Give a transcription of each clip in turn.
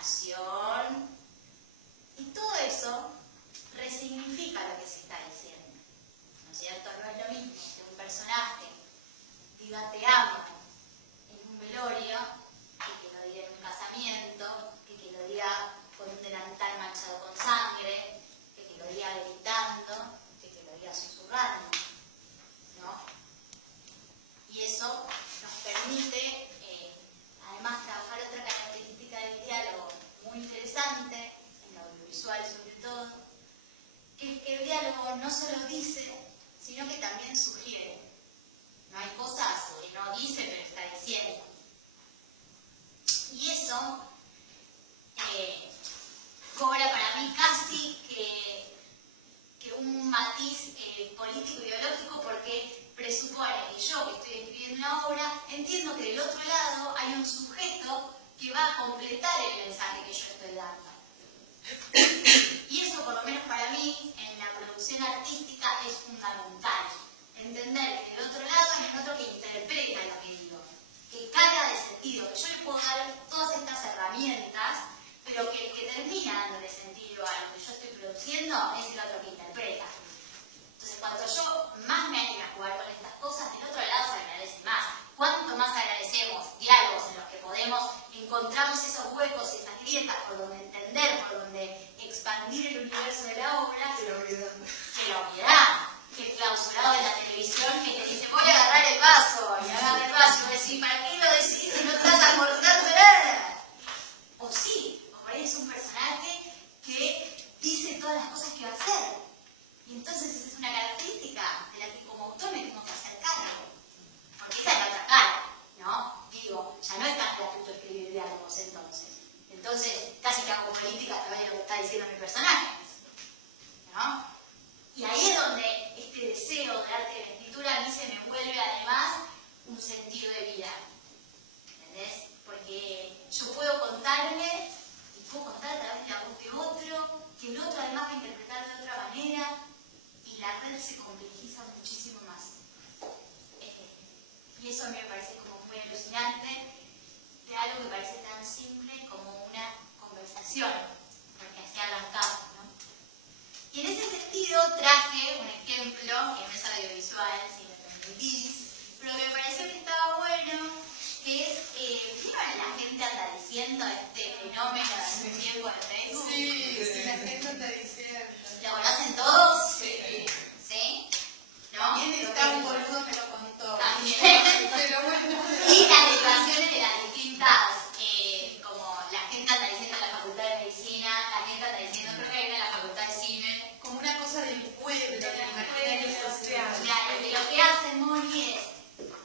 canción. Y todo eso resignifica lo que se está diciendo. ¿No es cierto? No es lo mismo que un personaje diga te amo en un velorio, que lo diga en un casamiento, que lo diga con un delantal manchado con sangre, que lo diga gritando, que lo diga susurrando, ¿no? Y eso nos permite, además, trabajar otra característica del diálogo muy interesante, en lo audiovisual sobre todo, que es que el diálogo no solo dice, sino que también sugiere. No hay cosas que no dice, pero está diciendo. Y eso cobra para mí casi que un matiz político-ideológico, porque presupone que yo, que estoy escribiendo una obra, entiendo que del otro lado hay un sujeto que va a completar el mensaje que yo estoy dando. Y eso, por lo menos para mí, en la producción artística es fundamental. Entender que del otro lado hay un otro que interpreta lo que digo, que carga de sentido, que yo le puedo dar todas estas herramientas, pero que el que termina dándole sentido a lo que yo estoy produciendo es el otro que interpreta. Entonces, cuando yo más me animo a jugar con estas cosas, del otro lado se agradece más. Cuanto más agradecemos diálogos en los que encontramos esos huecos, esas grietas por donde entender, por donde expandir el universo de la obra, que la obviedad, que el clausurado de la televisión que te dice voy a agarrar el vaso, y agarra el vaso y decís, ¿para qué lo decís si no estás aportando nada? O sí, o por ahí es un personaje que dice todas las cosas que va a hacer. Y entonces esa es una característica de la que como autor me tengo que hacer cargo. Porque esa es la otra cara, ¿no? Digo, ya no es tan gratuito escribir diálogos entonces. Entonces, casi que hago política a través de lo que está diciendo mi personaje, ¿no? Y ahí es donde este deseo de arte de la escritura a mí se me vuelve además un sentido de vida. ¿Entendés? Porque yo puedo contarme y puedo contar a través de la voz de otro, que el otro además va a interpretar de otra manera, y la red se complejiza muchísimo más. Y eso a mí me parece como muy alucinante, de algo que parece tan simple como una conversación, porque así arrancamos, ¿no? Y en ese sentido traje un ejemplo, que no es audiovisual, si me permitís, pero que me pareció que estaba bueno, que es, ¿vieron la gente anda diciendo este fenómeno de un tiempo en Facebook? Sí, la gente anda diciendo. ¿Lo conocen todos? Sí. ¿Sí? ¿No? También está un boludo que lo contó. También. Pero bueno. Y las situaciones de las distintas, como la gente anda diciendo en la Facultad de Medicina, la gente anda diciendo, creo que hay una en la Facultad de Cine. Como una cosa del pueblo, del imaginario social. Claro, y lo que hacen, Moni,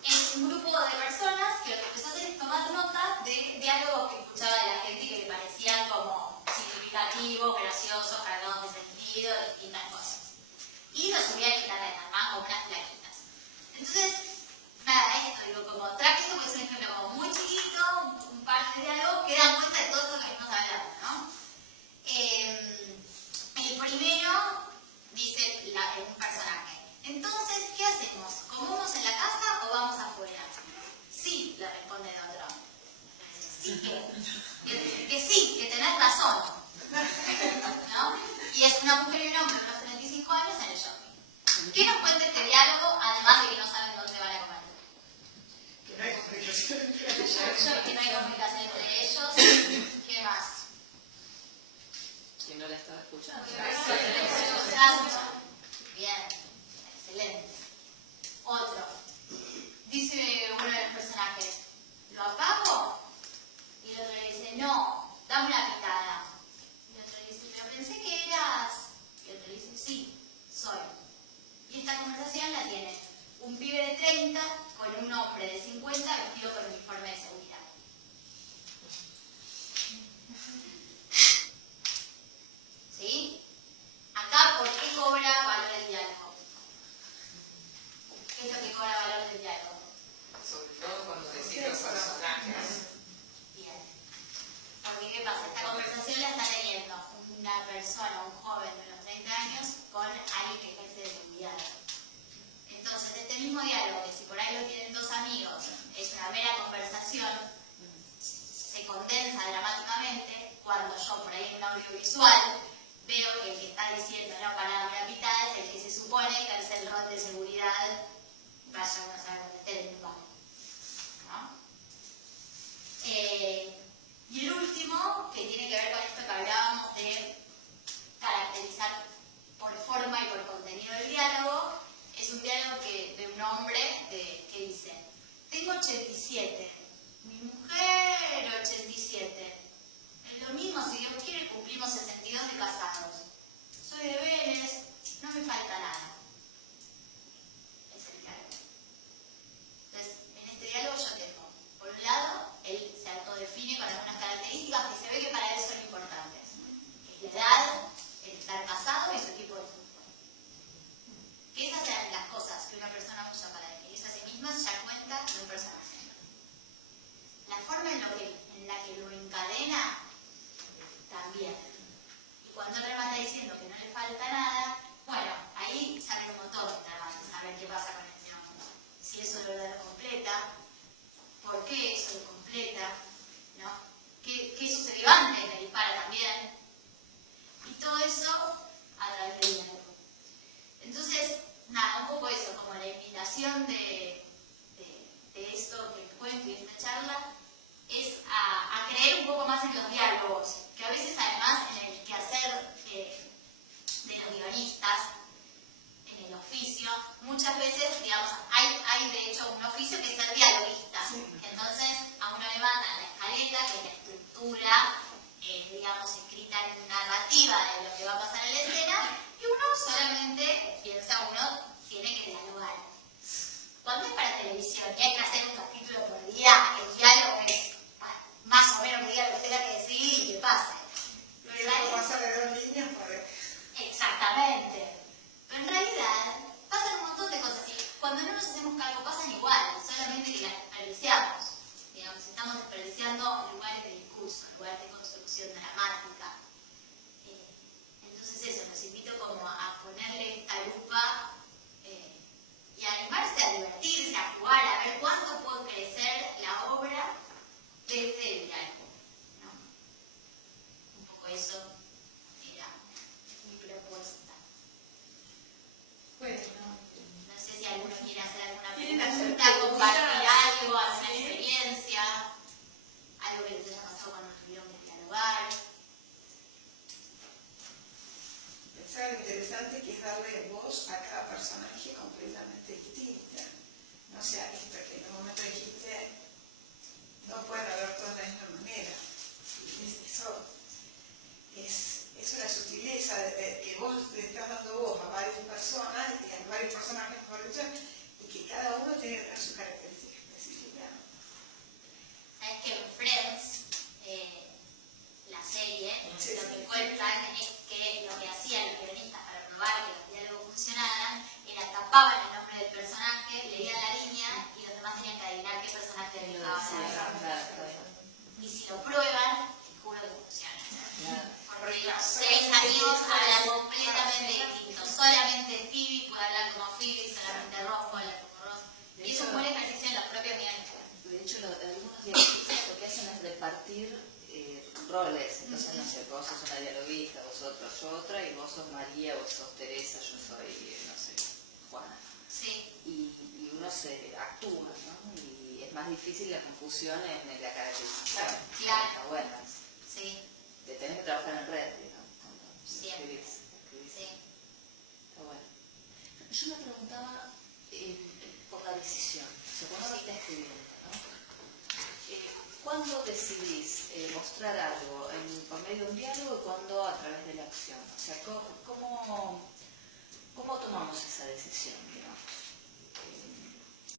es un grupo de personas que lo que empezó a hacer es tomar nota de diálogos que escuchaba de la gente y que le parecían como significativos, graciosos, cargados de sentido, de distintas cosas. Y lo subía a internet, armaban como unas plaquitas. Entonces, nada, esto, digo, como traje esto porque es un ejemplo como muy chiquito, un par de diálogos que dan cuenta de todo esto que estamos hablando, ¿no? El primero dice un personaje. Entonces, ¿qué hacemos? ¿Comemos en la casa o vamos afuera? Sí, le responde el otro. Sí que sí, que tenés razón. ¿No? Y es una mujer y un hombre de unos 35 años en el shopping. ¿Qué nos cuenta este diálogo, además de que no saben dónde van a comer? Que no hay complicación entre ellos. Que no hay comunicación entre ellos. ¿Qué más? Que no la estaba escuchando. Bien, excelente. Otro. Dice uno de los personajes, ¿lo apago? Y el otro le dice, no, dame una picada. Y el otro le dice, pero pensé que eras... Y el otro le dice, sí, soy. Y esta conversación la tiene un pibe de 30 con un hombre de 50 vestido con uniforme de seguridad. ¿Sí? Acá, ¿por qué cobra valor el diálogo? ¿Qué es lo que cobra valor del diálogo? Sobre todo cuando decís los personajes. Bien. Porque, ¿qué pasa? Esta conversación la está teniendo una persona, un joven de unos 30 años, con alguien que ejerce de seguridad. Entonces, este mismo diálogo, que si por ahí lo tienen dos amigos, es una mera conversación, se condensa dramáticamente visual, veo que el que está diciendo no paramos la mitad es el que se supone que hace el rol de seguridad, vaya uno a saber dónde esté en el banco, ¿no? Y el último, que tiene que ver con esto que hablábamos de caracterizar por forma y por contenido del diálogo, es un diálogo de un hombre que dice: tengo 87, mi mujer 87, es lo mismo, si Dios quiere cumplimos 62 de casados, soy de Vélez, no me falta nada. Es el diálogo. Entonces, en este diálogo yo tengo, por un lado, él se autodefine con algunas características que se ve que para él son importantes. Es la edad, el estar casado y su equipo de fútbol. Que esas eran las cosas que una persona usa para definirse a sí misma, ya cuenta de un personaje. La forma en la que lo encadena, también. Y cuando él remata diciendo que no le falta nada, bueno, ahí sale un montón de interrogantes, a ver qué pasa con este hombre. Si eso de verdad lo completa, por qué eso lo completa, ¿no? ¿Qué sucedió antes que dispara también? Y todo eso a través del diálogo. Entonces, nada, un poco eso, como la invitación de esto que cuento y esta charla, es a creer un poco más en los diálogos, que a veces además en el quehacer de los guionistas, en el oficio, muchas veces, digamos, hay de hecho un oficio que es ser dialoguista. Sí. Entonces, a uno le mandan la escaleta, que es la estructura, digamos, escrita en narrativa de lo que va a pasar en la escena, y uno solamente piensa, uno tiene que dialogar. Cuando es para televisión y hay que hacer un capítulo por día, el diálogo es más o menos que diga lo que tenga que decir y que pase. Luego pasa de 2 líneas para... Exactamente. Pero en realidad pasan un montón de cosas y cuando no nos hacemos cargo pasan igual, solamente que las desperdiciamos. Digamos, estamos desperdiciando lugares de discurso, lugares de construcción dramática. Entonces eso, los invito como a ponerle esta lupa y a animarse a divertirse, a jugar, a ver cuánto puede crecer la obra desde el diálogo, ¿no? Un poco eso era mi propuesta. Bueno, no sé si alguno quiere hacer alguna pregunta, compartir algo, alguna experiencia, algo que les haya pasado cuando tuvieron que dialogar. pensaba lo interesante que es darle voz a cada personaje completamente distinta. No sea esto que en un momento dijiste, no pueden hablar todas de la misma manera. Y eso es la sutileza de que vos le estás dando voz a varias personas y a varios personajes y que cada uno tiene que tener su característica específica. Sabes que en Friends, la serie, sí, lo que cuentan es que lo que hacían los guionistas para probar que los diálogos funcionaran era tapaban el nombre del personaje, leían la línea y los demás tenían que adivinar qué personaje dedicaba. Y si lo prueban, te juro que funciona. Porque los 6 amigos hablan completamente distintos. Solamente Phoebe puede hablar como Phoebe, solamente Ross puede hablar como Ross. Y eso es un buen ejercicio en los propios guionistas. De hecho, algunos guionistas lo que hacen es repartir roles. Entonces, no sé, vos sos una dialoguista, vosotros otra, y vos sos María, vos sos Teresa, yo soy, no sé, Juana. Sí. Y uno se actúa, ¿no? Y es más difícil la confusión en la caracterización. Claro. Está bueno. Sí. Te tenés que trabajar en red, digamos. Siempre. Escribís. Sí. Está bueno. Yo me preguntaba por la decisión. O sea, cuando estás escribiendo, ¿no? ¿Cuándo decidís mostrar algo por medio de un diálogo y cuándo a través de la acción? O sea, ¿cómo tomamos esa decisión, digamos?